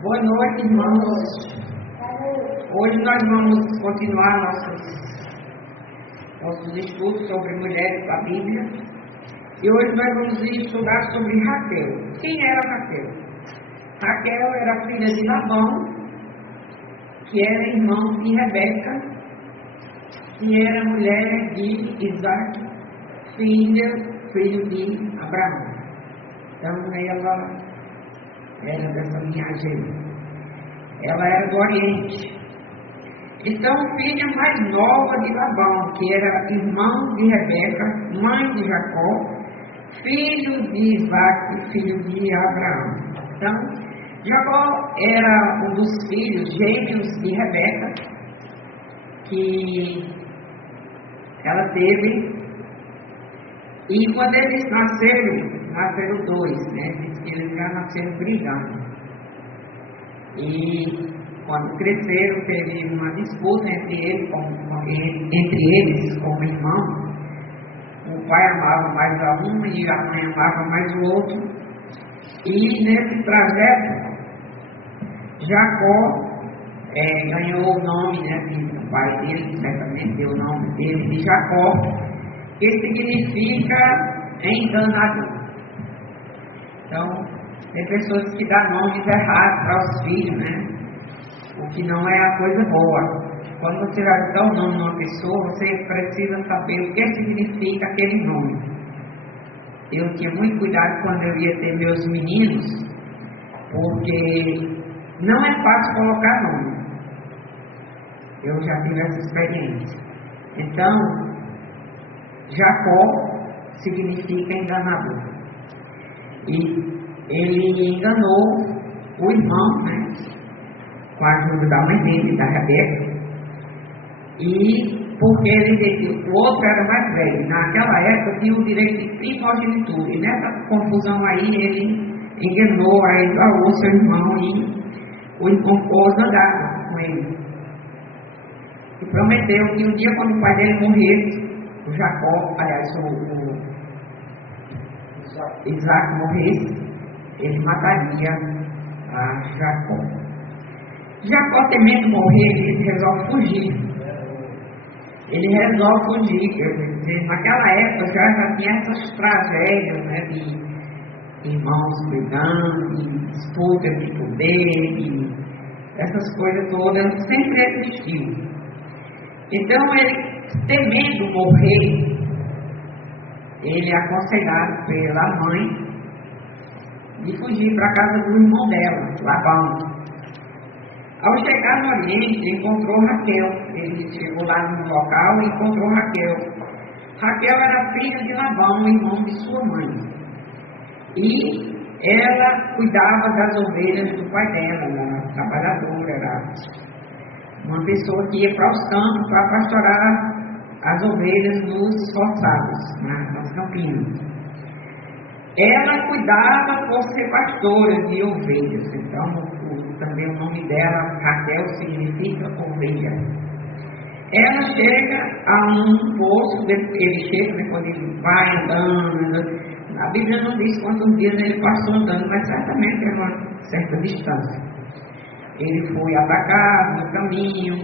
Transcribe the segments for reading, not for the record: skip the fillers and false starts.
Boa noite, irmãos. Hoje nós vamos continuar nossos estudos sobre mulheres da Bíblia. E hoje nós vamos estudar sobre Raquel. Quem era Raquel? Raquel era filha de Labão, que era irmão de Rebeca, que era mulher de Isaac, filho de Abraão. Então ela era dessa linhagem. Ela era do Oriente. Então, filha mais nova de Labão, que era irmão de Rebeca, mãe de Jacó, filho de Isaac, filho de Abraão. Então, Jacó era um dos filhos gêmeos de Rebeca, que ela teve. E quando eles nasceram dois, né? Diz que eles já nasceram brigando. E quando cresceram, teve uma disputa entre eles como irmãos. O pai amava mais a um e a mãe amava mais o outro. E nesse trajeto, Jacó ganhou o nome, né? O pai dele certamente deu o nome dele de Jacó, que significa enganador. Então, tem pessoas que dão nomes errados para os filhos, né? O que não é a coisa boa. Quando você vai dar o nome de uma pessoa, você precisa saber o que significa aquele nome. Eu tinha muito cuidado quando eu ia ter meus meninos, porque não é fácil colocar nome. Eu já tive essa experiência. Então, Jacó significa enganador. E ele enganou o irmão, né, com a ajuda da mãe dele, da Rebeca. E porque o outro era mais velho. Naquela época tinha o direito de primogenitura. E nessa confusão aí ele enganou o seu irmão e o esposo andava com ele. E prometeu que um dia, quando o pai dele morresse, o Jacó, aliás, o Isaac morresse, ele mataria a Jacó. Jacó, temendo morrer, ele resolve fugir. Naquela época já tinha essas tragédias, né, de irmãos brigando, de disputa de poder, de essas coisas todas, sempre existiu. Então ele, temendo morrer, ele é aconselhado pela mãe de fugir para a casa do irmão dela, Labão. Ao chegar no Oriente, encontrou Raquel. Ele chegou lá no local e encontrou Raquel. Raquel era filha de Labão, irmão de sua mãe. E ela cuidava das ovelhas do pai dela, era trabalhadora, era uma pessoa que ia para os campos para pastorar as ovelhas nos forçados, nas campinas. Ela cuidava por ser pastora de ovelhas. Então, também o nome dela, Raquel, significa ovelha. Ela chega a um poço, ele chega, depois ele vai andando. A Bíblia não diz quantos dias ele passou andando, mas certamente é uma certa distância. Ele foi atacado no caminho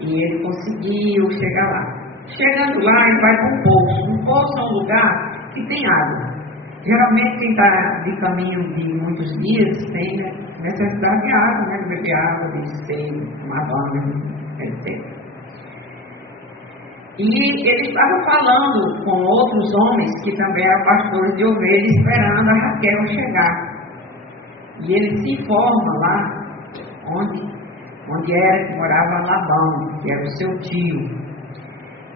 e ele conseguiu chegar lá. Chegando lá, ele vai para um poço. Um poço é um lugar que tem água. Geralmente quem está de caminho de muitos dias tem necessidade de água, né? De beber água, de ser uma banha, etc. E ele estava falando com outros homens que também eram pastores de ovelhas, esperando a Raquel chegar. E ele se informa lá onde era que morava Labão, que era o seu tio.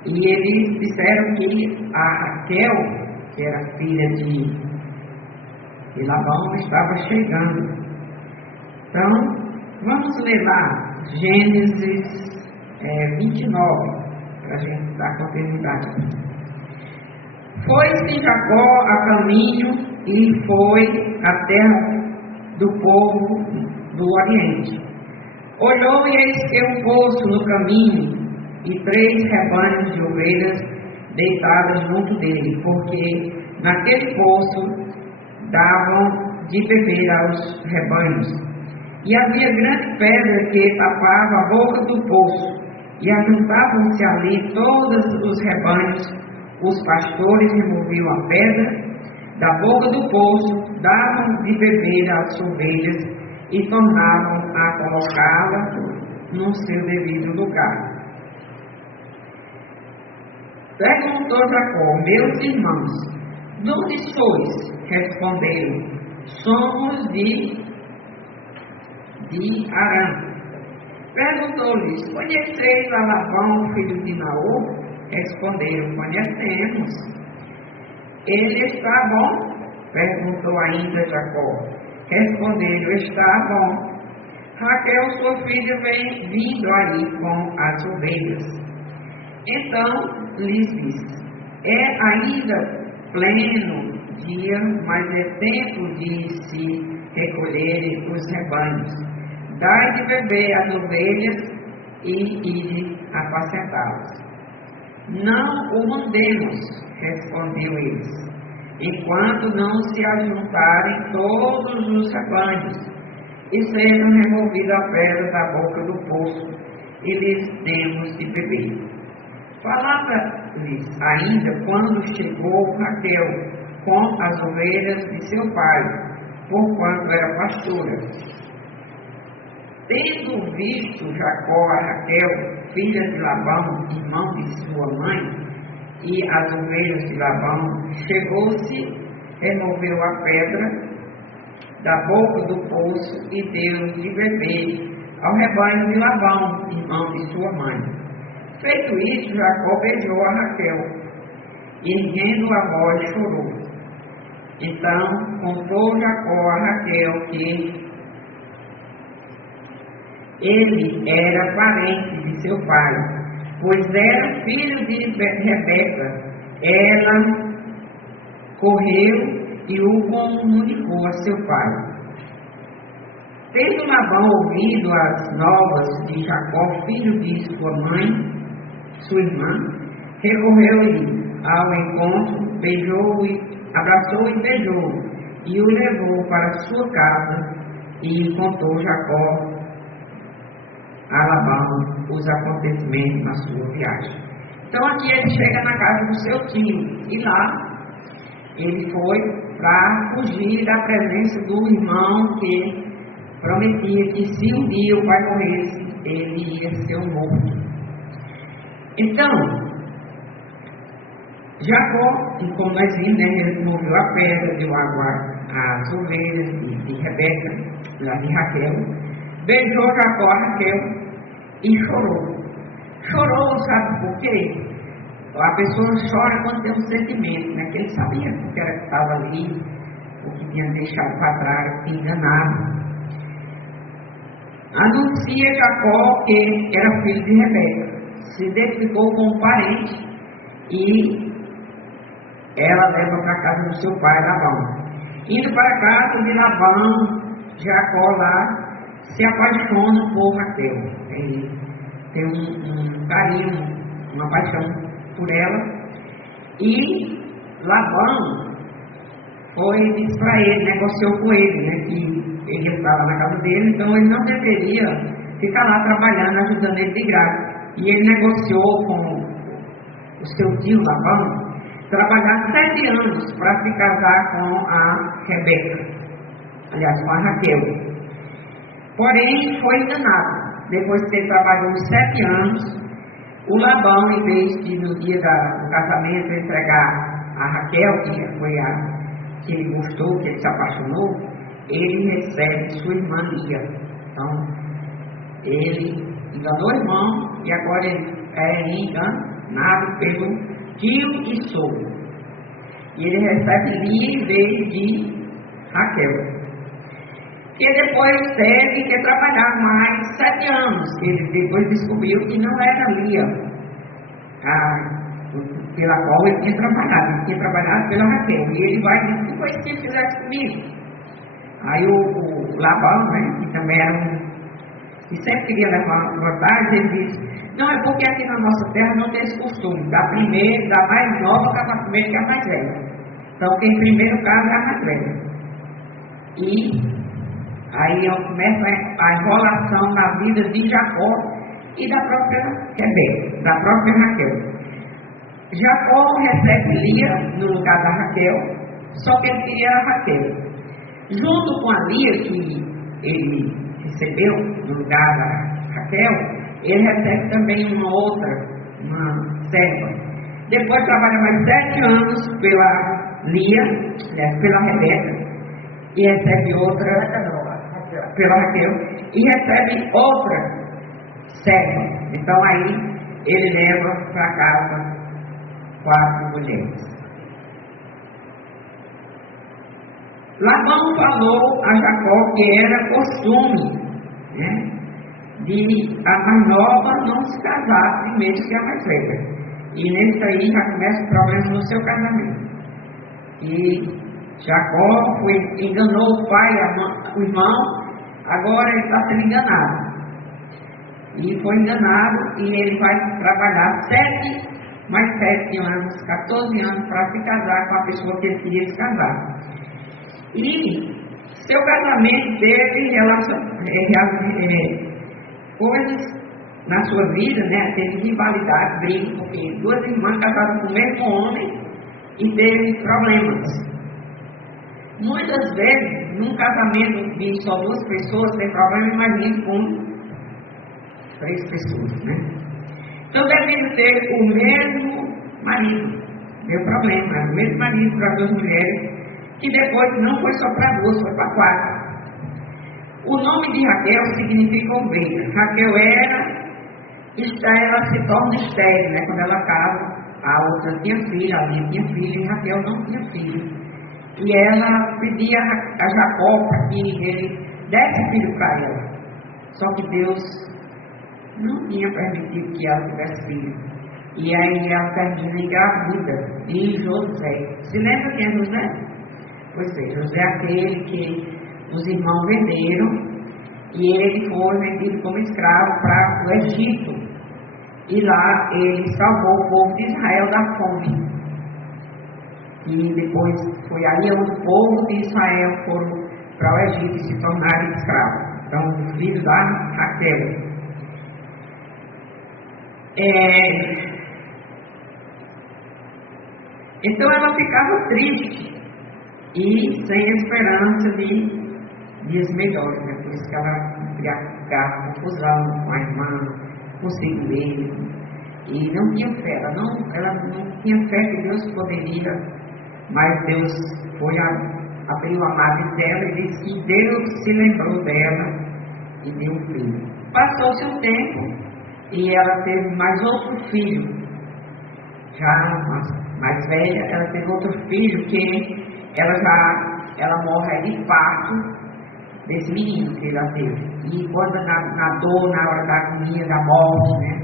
E eles disseram que a Raquel, que era filha de Labão, estava chegando. Então, vamos ler lá Gênesis 29, para a gente dar continuidade. Foi-se Jacó a caminho e foi à terra do povo do Oriente. Olhou e eis que um poço no caminho e 3 rebanhos de ovelhas deitadas junto dele, porque naquele poço davam de beber aos rebanhos. E havia grande pedra que tapava a boca do poço, e ajuntavam-se ali todos os rebanhos. Os pastores removiam a pedra da boca do poço, davam de beber às ovelhas e tornavam a colocá-la no seu devido lugar. Perguntou Jacó: meus irmãos, de onde sois? Responderam: somos de Harã. Perguntou-lhes: conheceis a Labão, filho de Naor? Responderam: conhecemos. Ele está bom? Perguntou ainda Jacó. Responderam: está bom. Raquel, sua filha, vem vindo aí com as ovelhas. Então lhes disse: é ainda pleno dia, mas é tempo de se recolherem os rebanhos. Dai de beber às ovelhas e ide apacentá-las. Não o mandemos, respondiam eles, enquanto não se ajuntarem todos os rebanhos e sejam removida a pedra da boca do poço e lhes demos de beber. Falava-lhes ainda quando chegou Raquel com as ovelhas de seu pai, porquanto era pastora. Tendo visto Jacó a Raquel, filha de Labão, irmão de sua mãe, e as ovelhas de Labão, chegou-se, removeu a pedra da boca do poço e deu de beber ao rebanho de Labão, irmão de sua mãe. Feito isso, Jacó beijou a Raquel, e erguendo a voz chorou. Então contou Jacó a Raquel que ele era parente de seu pai, pois era filho de Rebeca. Ela correu e o comunicou a seu pai. Tendo Labão ouvido as novas de Jacó, filho de sua mãe, sua irmã, recorreu-lhe ao encontro, beijou-o, abraçou e beijou, e o levou para sua casa, e contou Jacó a Labão os acontecimentos na sua viagem. Então aqui ele chega na casa do seu tio, e lá ele foi para fugir da presença do irmão que prometia que se um dia o pai morresse, ele ia ser um morto. Então, Jacó, e como nós vimos, ele removeu a pedra, deu água às ovelhas de Rebeca, lá de Raquel, beijou Jacó a Raquel e chorou. Chorou, sabe por quê? A pessoa chora quando tem um sentimento, né? Que ele sabia o que era que estava ali, o que tinha deixado para trás, que enganado. Anuncia Jacó que era filho de Rebeca, se identificou como parente e ela leva para a casa do seu pai, Labão. Indo para a casa de Labão, Jacó lá se apaixona por Raquel. Ele tem um carinho, uma paixão por ela. E Labão foi, disse para ele, negociou com ele, né, que ele estava na casa dele, então ele não deveria ficar lá trabalhando, ajudando ele de graça. E ele negociou com o seu tio Labão trabalhar 7 anos para se casar com a Rebeca, aliás, com a Raquel. Porém, foi enganado. Depois que ele trabalhou 7 anos, o Labão, em vez de no dia do casamento entregar a Raquel, que foi a que ele gostou, que ele se apaixonou, ele recebe sua irmã Lia. Então, ele enganou o irmão e agora ele é enganado pelo tio e sogro. E ele recebe Lia em vez de Raquel. E depois teve que trabalhar mais 7 anos. Ele depois descobriu que não era Lia pela qual ele tinha trabalhado pela Raquel. E ele vai dizer: que foi que você fizesse comigo? Aí o Labão, né, que também era que sempre queria levar vantagem, ele disse: não, é porque aqui na nossa terra não tem esse costume, da mais nova casa primeiro que a mais velha. Então quem primeiro casa é a mais velha. E Aí começa a enrolação na vida de Jacó e da própria Rebeca, da própria Raquel. Jacó recebe Lia no lugar da Raquel, só que ele queria a Raquel. Junto com a Lia, que ele recebeu no lugar da Raquel, ele recebe também uma serva. Depois trabalha mais 7 anos pela Lia, pela Rebeca, e recebe outra pela Raquel, e recebe outra serva. Então aí ele leva para casa 4 mulheres. Labão falou a Jacó que era costume, né, de a mais nova não se casar primeiro que a mais velha. E nesse aí já começa o problema no seu casamento. E Jacó enganou o pai, o irmão, agora ele está sendo enganado. E foi enganado e ele vai trabalhar 7 anos, 14 anos para se casar com a pessoa que ele queria se casar. E seu casamento teve coisas na sua vida, né? Teve rivalidade, briga, porque 2 irmãs casaram com o mesmo homem e teve problemas. Muitas vezes, num casamento de só 2 pessoas tem problema, imagine com 3 pessoas, né? Então devem ter o mesmo marido. Deu problema, o mesmo marido para 2 mulheres, que depois não foi só para 2, foi para 4. O nome de Raquel significa ovelha. Raquel ela se torna estéril, né? Quando ela casa, a outra tinha filha, a Lia tinha filha, e Raquel não tinha filho. E ela pedia a Jacó para que ele desse filho para ela. Só que Deus não tinha permitido que ela tivesse filho. E aí ela termina engravida de José. Se lembra quem é José? Pois é, José é aquele que os irmãos venderam e ele foi vendido como escravo para o Egito. E lá ele salvou o povo de Israel da fome. E depois foi ali onde o povo de Israel foram para o Egito e se tornaram escravos. Então, o filho da Raquel. Então ela ficava triste e sem esperança de dias melhores, né? Por isso que ela criava confusão com a irmã, consigo mesmo, e não tinha fé, ela não tinha fé que Deus poderia, mas Deus abriu a madre dela e disse que Deus se lembrou dela e deu um filho. Passou-se um tempo e ela teve mais outro filho, já mais velha, ela teve outro filho que ela morre de parto desse menino que ela teve. E quando na dor, na hora da agonia, da morte, né,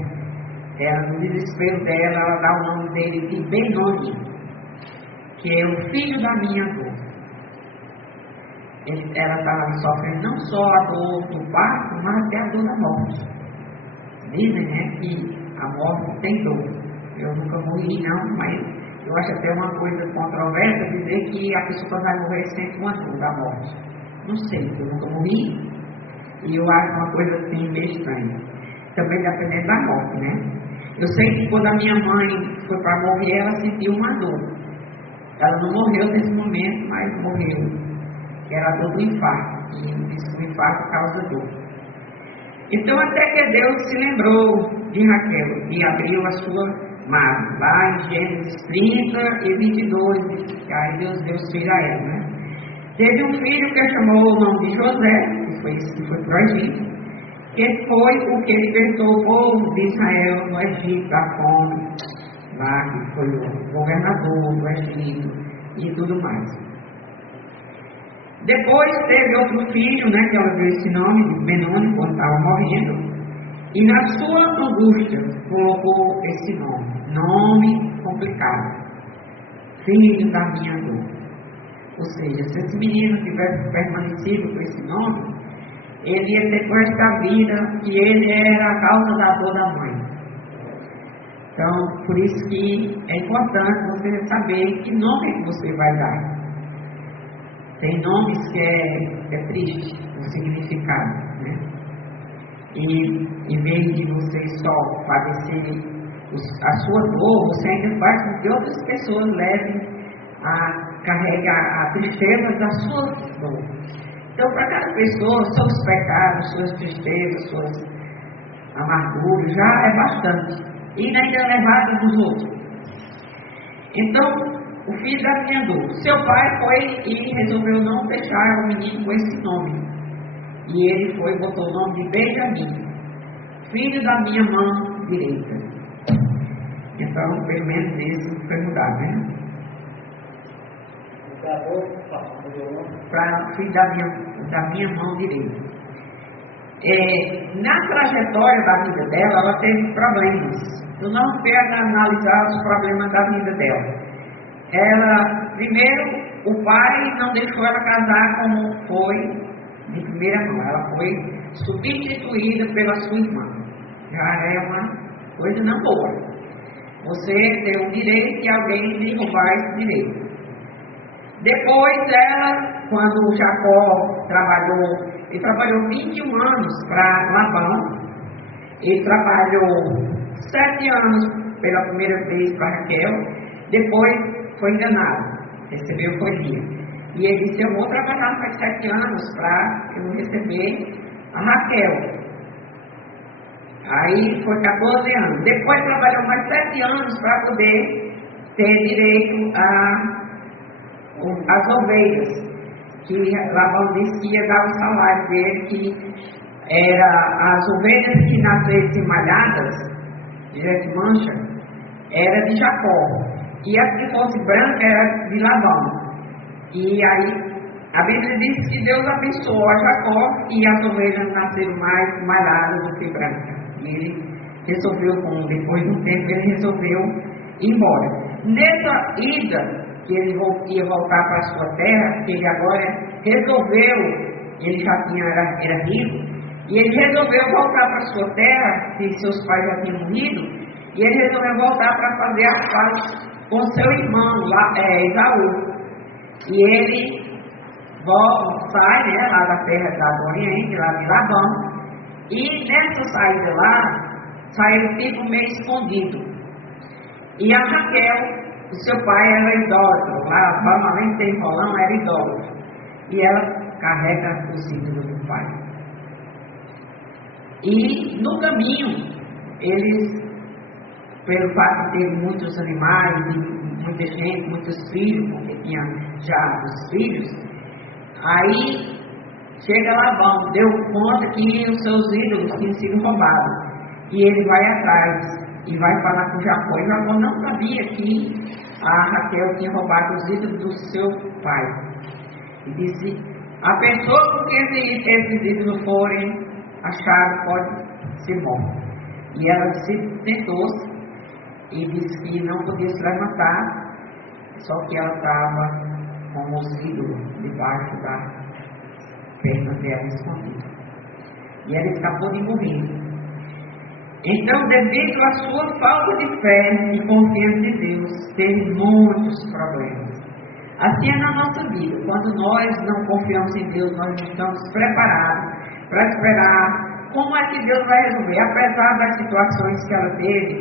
ela, no desespero dela, ela dá o nome dele de Benoni, que é o filho da minha dor. Ela estava sofrendo não só a dor do parto, mas até a dor da morte. Dizem, né, que a morte tem dor. Eu nunca morri não, mas eu acho até uma coisa controversa dizer que a pessoa vai morrer sempre com a dor da morte. Não sei, eu nunca morri, e eu acho uma coisa assim meio estranha. Também dependendo da morte, né? Eu sei que quando a minha mãe foi para morrer, ela sentiu uma dor. Ela não morreu nesse momento, mas morreu. Que era a dor do infarto. E isso, o infarto causa dor. Então até que Deus se lembrou de Raquel e abriu a sua madre. Lá em Gênesis 30 e 22, que aí Deus deu filho a ela, né? Teve um filho que chamou o nome de José, que foi esse que foi para o Egito, que foi o que libertou o povo de Israel no Egito da fome, lá que foi o governador do Egito e tudo mais. Depois teve outro filho, né, que ela deu esse nome, de Benoni, quando estava morrendo, e na sua angústia colocou esse nome complicado, filho da minha dor. Ou seja, se esse menino tivesse permanecido com esse nome, ele ia ter com esta vida que ele era a causa da dor da mãe. Então, por isso que é importante você saber que nome que você vai dar. Tem nomes que é triste o significado, né? E em vez de você só padecer a sua dor, você ainda faz com que outras pessoas levem a carregar a tristeza da sua dor. Então, para cada pessoa, seus pecados, suas tristezas, suas amarguras, já é bastante. E ainda levado dos outros. Então, o filho da minha dor. Seu pai foi e resolveu não deixar o menino com esse nome. E ele foi e botou o nome de Benjamim, filho da minha mão direita. Então, pelo menos isso foi mudado, né? Para filho da minha mão direita. Na trajetória da vida dela, ela teve problemas. Eu não quero analisar os problemas da vida dela. Ela, primeiro, o pai não deixou ela casar como foi de primeira mão. Ela foi substituída pela sua irmã. Já é uma coisa não boa. Você tem o direito de alguém lhe roubar esse direito. Depois ela, quando Jacó trabalhou, ele trabalhou 21 anos para Labão. Ele trabalhou 7 anos pela primeira vez para Raquel. Depois foi enganado, recebeu folhinha. E ele disse, eu vou trabalhar mais 7 anos para eu receber a Raquel. Aí foi 14 anos. Depois trabalhou mais 7 anos para poder ter direito às ovelhas. Que Labão disse que ia dar o salário dele, que era as ovelhas que nascessem malhadas, de mancha, era de Jacó. E as que fosse branca era de Labão. E aí a Bíblia diz que Deus abençoou a Jacó e as ovelhas nasceram mais malhadas do que brancas. E ele resolveu, depois de um tempo, ele resolveu ir embora. Nessa ida, que ele ia voltar para a sua terra, que ele agora resolveu, ele já era rico, e ele resolveu voltar para a sua terra, que seus pais já tinham morrido, e ele resolveu voltar para fazer a paz com seu irmão, Esaú. E ele sai, né, lá da terra do Oriente, lá de Labão, e nessa saída lá, saiu tipo meio escondido. E a Raquel, o seu pai era idólatra, lá além de ter enrolão, era idólatra. E ela carrega os ídolos do pai. E no caminho, eles, pelo fato de ter muitos animais, e muita gente, muitos filhos, porque tinha já os filhos, aí chega Labão, deu conta que os seus ídolos tinham sido roubados. E ele vai atrás e vai falar com Jacó. E Jacó não sabia que a Raquel tinha roubado os ídolos do seu pai. E disse, a pessoa com quem esses ídolos forem achados pode ser morta. E ela se tentou e disse que não podia se levantar, só que ela estava com os ídolos debaixo da perna dela escondida. E ela escapou de morrer. Então, devido à sua falta de fé e confiança em Deus, teve muitos problemas. Assim é na nossa vida. Quando nós não confiamos em Deus, nós não estamos preparados para esperar como é que Deus vai resolver. Apesar das situações que ela teve,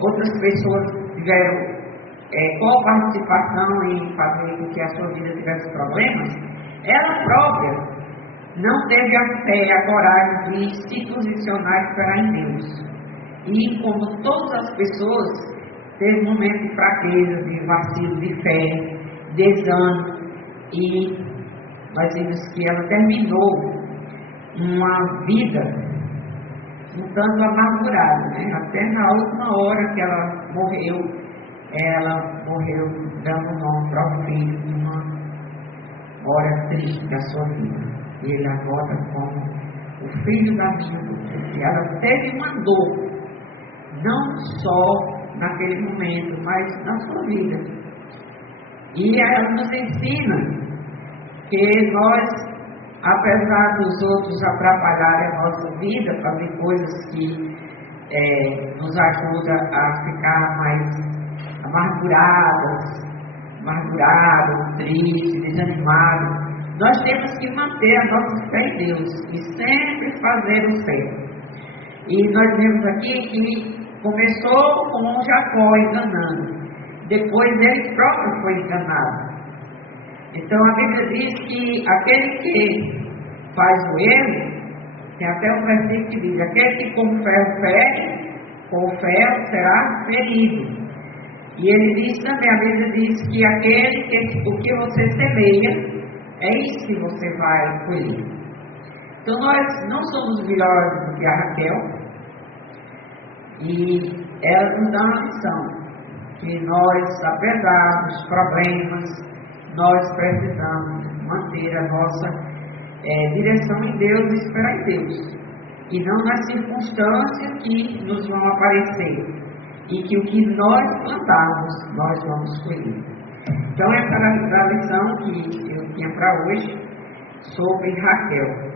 outras pessoas tiveram participação em fazer com que a sua vida tivesse problemas, ela própria não teve a fé, a coragem de se posicionar e esperar em Deus. E como todas as pessoas, teve momentos de fraqueza, de vacilo de fé, desânimo, e nós vimos que ela terminou uma vida um tanto amargurada, né? Até na última hora que ela morreu dando nome para o filho numa hora triste da sua vida. E ele a bota como o filho da minha dor. E ela teve uma dor, não só naquele momento, mas na sua vida. E ela nos ensina que nós, apesar dos outros atrapalharem a nossa vida, fazer coisas que nos ajudam a ficar mais amargurados, tristes, desanimados, nós temos que manter a nossa fé em Deus e sempre fazer o certo. E nós vemos aqui que começou com Jacó enganando, depois ele próprio foi enganado. Então a Bíblia diz que aquele que faz o erro, tem até um versículo que diz: aquele que com ferro fere, com o ferro será ferido. E ele diz também, a Bíblia diz que aquele que o que você semeia, é isso que você vai colher. Então nós não somos melhores do que a Raquel, e ela nos dá uma lição, que nós, apesar dos problemas, nós precisamos manter a nossa direção em Deus e esperar em Deus, e não nas circunstâncias que nos vão aparecer, e que o que nós plantarmos, nós vamos colher. Então essa era a lição que eu tinha para hoje sobre Raquel.